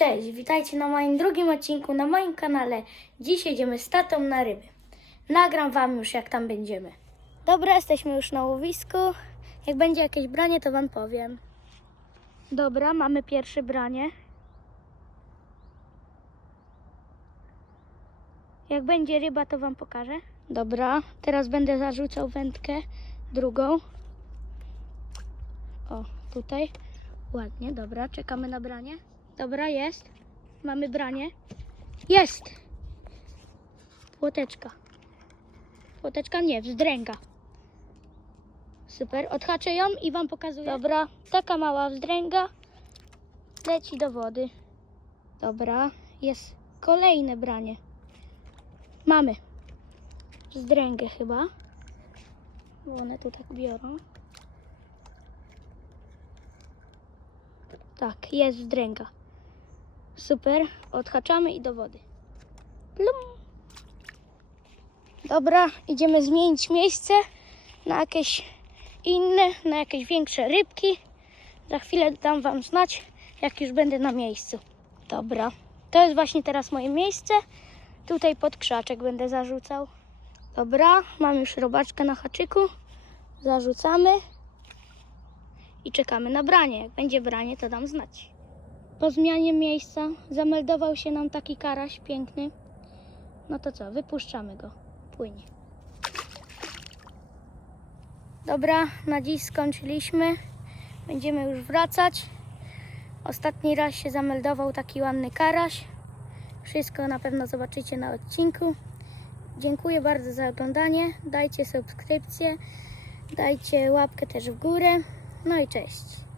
Cześć, witajcie na moim drugim odcinku na moim kanale. Dziś jedziemy z tatą na ryby. Nagram wam już jak tam będziemy. Dobra, jesteśmy już na łowisku. Jak będzie jakieś branie, to wam powiem. Dobra, mamy pierwsze branie. Jak będzie ryba, to wam pokażę. Dobra, teraz będę zarzucał wędkę drugą. O, tutaj. Ładnie, dobra, czekamy na branie. Dobra, jest. Mamy branie. Jest! Płoteczka. Płoteczka nie, wzdręga. Super, odhaczę ją i wam pokazuję. Dobra, taka mała wzdręga. Leci do wody. Dobra, jest kolejne branie. Mamy. Wzdręgę chyba. Bo one tu tak biorą. Tak, jest wzdręga. Super, odhaczamy i do wody. Plum. Dobra, idziemy zmienić miejsce na jakieś inne, na jakieś większe rybki. Za chwilę dam Wam znać, jak już będę na miejscu. Dobra, to jest właśnie teraz moje miejsce. Tutaj pod krzaczek będę zarzucał. Dobra, mam już robaczkę na haczyku. Zarzucamy i czekamy na branie. Jak będzie branie, to dam znać. Po zmianie miejsca zameldował się nam taki karaś piękny. No to co, wypuszczamy go. Płynie. Dobra, na dziś skończyliśmy. Będziemy już wracać. Ostatni raz się zameldował taki ładny karaś. Wszystko na pewno zobaczycie na odcinku. Dziękuję bardzo za oglądanie. Dajcie subskrypcję, dajcie łapkę też w górę. No i cześć.